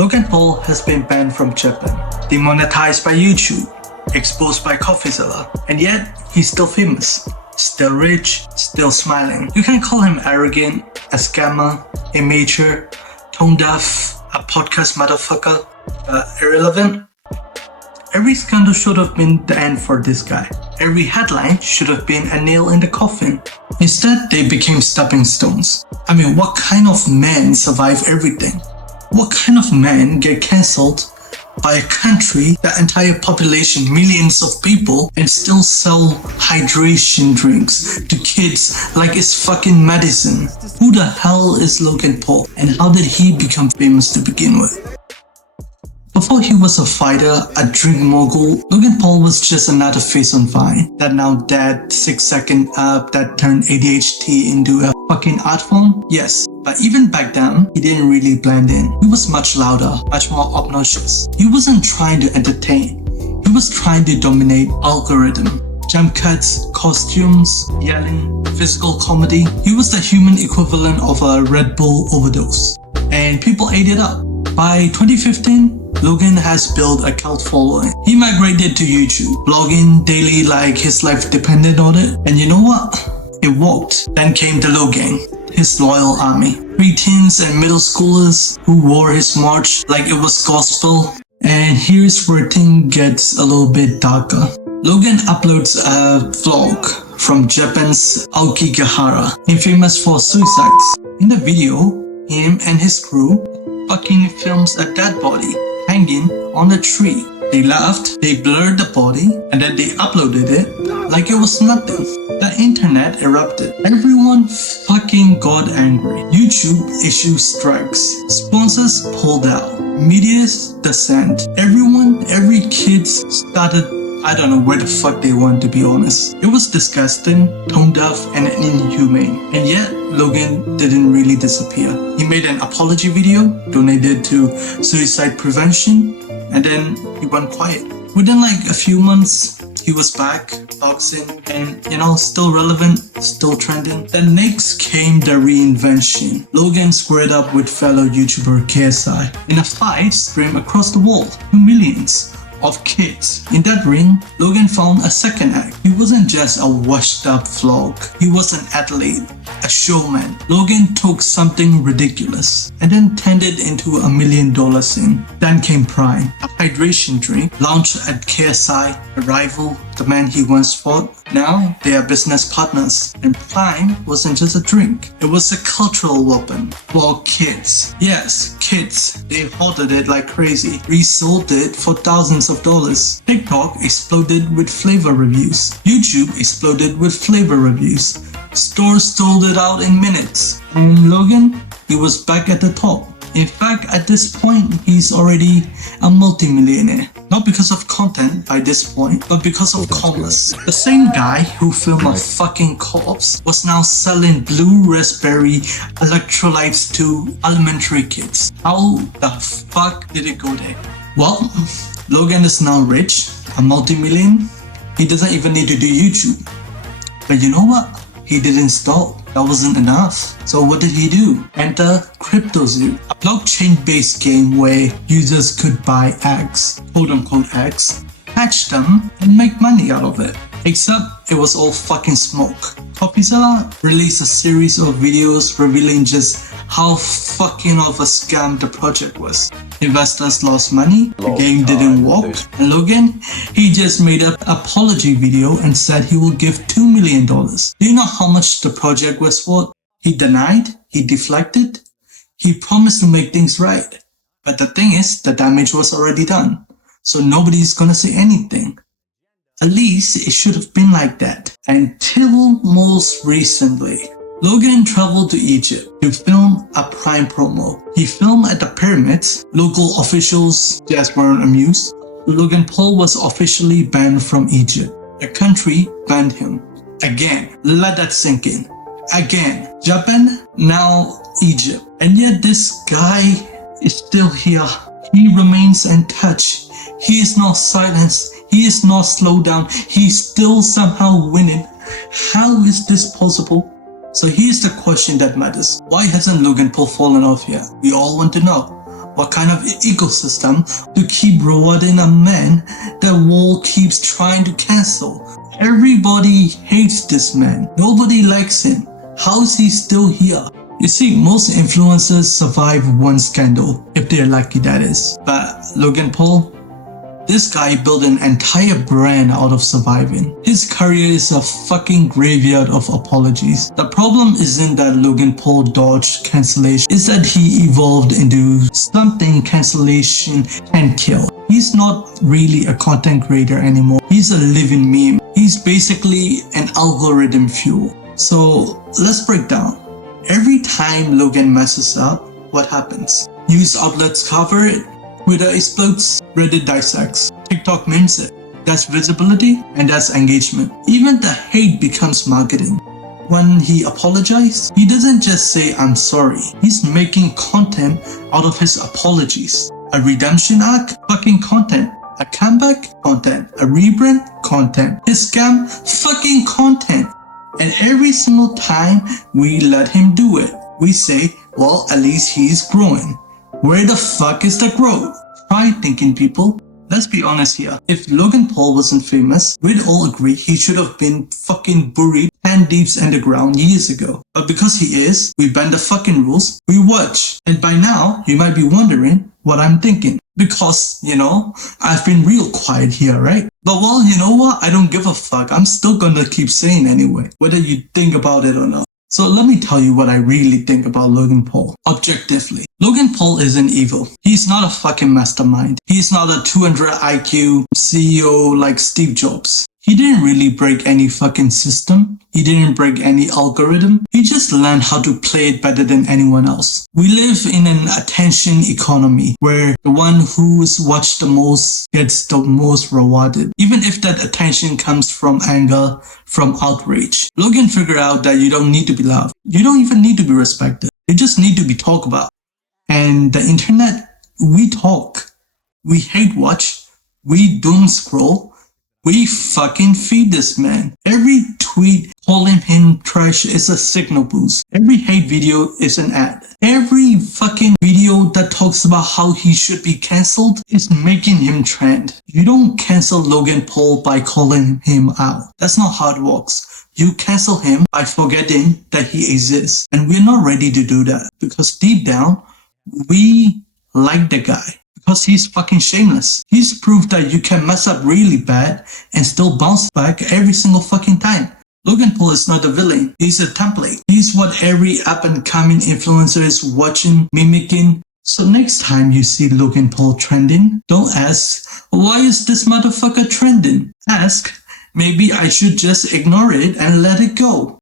Logan Paul has been banned from Japan, demonetized by YouTube, exposed by CoffeeZilla, and yet he's still famous, still rich, still smiling. You can call him arrogant, a scammer, immature, tone deaf, a podcast motherfucker, irrelevant. Every scandal should have been the end for this guy. Every headline should have been a nail in the coffin. Instead, they became stepping stones. I mean, what kind of men survive everything? What kind of men get cancelled by a country, the entire population, millions of people, and still sell hydration drinks to kids like it's fucking medicine? Who the hell is Logan Paul, and how did he become famous to begin with? Before he was a fighter, a drink mogul, Logan Paul was just another face on Vine. That now dead 6-second app that turned ADHD into a fucking art form? Yes, but even back then, he didn't really blend in. He was much louder, much more obnoxious. He wasn't trying to entertain. He was trying to dominate algorithm. Jump cuts, costumes, yelling, physical comedy. He was the human equivalent of a Red Bull overdose. And people ate it up. By 2015, Logan has built a cult following. He migrated to YouTube, blogging daily like his life depended on it. And you know what? It worked. Then came the Logan, his loyal army. Preteens and middle schoolers who wore his march like it was gospel. And here's where things gets a little bit darker. Logan uploads a vlog from Japan's Aokigahara, infamous for suicides. In the video, him and his crew fucking films a dead body hanging on a tree. They laughed, they blurred the body, and then they uploaded it like it was nothing. The internet erupted. Everyone fucking got angry. YouTube issued strikes. Sponsors pulled out. Media's descent. Every kid started, I don't know where the fuck they went, to be honest. It was disgusting, tone deaf, and inhumane. And yet, Logan didn't really disappear. He made an apology video, donated to suicide prevention, and then he went quiet. Within like a few months, he was back, boxing, and still relevant, still trending. Then next came the reinvention. Logan squared up with fellow YouTuber KSI in a fight streamed across the world to millions of kids. In that ring, Logan found a second act. He wasn't just a washed up vlog. He was an athlete, a showman. Logan took something ridiculous and then turned it into $1 million in. Then came Prime, a hydration drink launched at KSI, a rival, the man he once fought. Now they are business partners, and Prime wasn't just a drink. It was a cultural weapon for kids. Yes, kids. They hoarded it like crazy, resold it for thousands of dollars. TikTok exploded with flavor reviews. YouTube exploded with flavor reviews. Stores sold it out in minutes. And Logan, he was back at the top. In fact, at this point, he's already a multimillionaire. Not because of content by this point, but because of commerce. The same guy who filmed a fucking corpse was now selling blue raspberry electrolytes to elementary kids. How the fuck did it go there? Well, Logan is now rich, a multi-million. He doesn't even need to do YouTube. But you know what? He didn't stop. That wasn't enough. So what did he do? Enter CryptoZoo, a blockchain-based game where users could buy eggs, quote-unquote eggs, hatch them, and make money out of it. Except it was all fucking smoke. CoffeeZilla released a series of videos revealing just how fucking of a scam the project was. Investors lost money, the game didn't work, and Logan, he just made an apology video and said he will give $2 million. Do you know how much the project was worth? He denied, he deflected, he promised to make things right. But the thing is, the damage was already done, so nobody's gonna say anything. At least it should have been like that. Until most recently, Logan traveled to Egypt to film a Prime promo. He filmed at the pyramids. Local officials just weren't amused. Logan Paul was officially banned from Egypt. The country banned him. Again. Let that sink in. Again. Japan, now Egypt. And yet this guy is still here. He remains untouched. He is not silenced. He is not slowed down. He's still somehow winning. How is this possible? So here's the question that matters. Why hasn't Logan Paul fallen off yet? We all want to know. What kind of ecosystem to keep rewarding a man the world keeps trying to cancel? Everybody hates this man. Nobody likes him. How is he still here? You see, most influencers survive one scandal, if they're lucky that is. But Logan Paul, this guy built an entire brand out of surviving. His career is a fucking graveyard of apologies. The problem isn't that Logan Paul dodged cancellation, it's that he evolved into something cancellation can kill. He's not really a content creator anymore. He's a living meme. He's basically an algorithm fuel. So let's break down. Every time Logan messes up, what happens? News outlets cover it. Twitter explodes, Reddit dissects, TikTok memes it. That's visibility and that's engagement. Even the hate becomes marketing. When he apologizes, he doesn't just say I'm sorry. He's making content out of his apologies. A redemption arc, fucking content. A comeback, content. A rebrand, content. His scam, fucking content. And every single time we let him do it, we say, well, at least he's growing. Where the fuck is the growth? Try thinking, people. Let's be honest here. If Logan Paul wasn't famous, we'd all agree he should have been fucking buried 10 deep underground years ago. But because he is, we bend the fucking rules, we watch. And by now, you might be wondering what I'm thinking. Because, I've been real quiet here, right? But well, you know what? I don't give a fuck. I'm still gonna keep saying anyway, whether you think about it or not. So let me tell you what I really think about Logan Paul. Objectively, Logan Paul isn't evil. He's not a fucking mastermind. He's not a 200 IQ CEO like Steve Jobs. He didn't really break any fucking system. He didn't break any algorithm. He just learned how to play it better than anyone else. We live in an attention economy where the one who's watched the most gets the most rewarded. Even if that attention comes from anger, from outrage. Logan figured out that you don't need to be loved. You don't even need to be respected. You just need to be talked about. And the internet, we talk. We hate watch. We doom scroll. We fucking feed this man. Every tweet calling him trash is a signal boost. Every hate video is an ad. Every fucking video that talks about how he should be cancelled is making him trend. You don't cancel Logan Paul by calling him out. That's not how it works. You cancel him by forgetting that he exists. And we're not ready to do that because deep down, we like the guy. Because he's fucking shameless. He's proved that you can mess up really bad and still bounce back every single fucking time. Logan Paul is not a villain. He's a template. He's what every up and coming influencer is watching, mimicking. So next time you see Logan Paul trending, don't ask, why is this motherfucker trending? Ask, maybe I should just ignore it and let it go.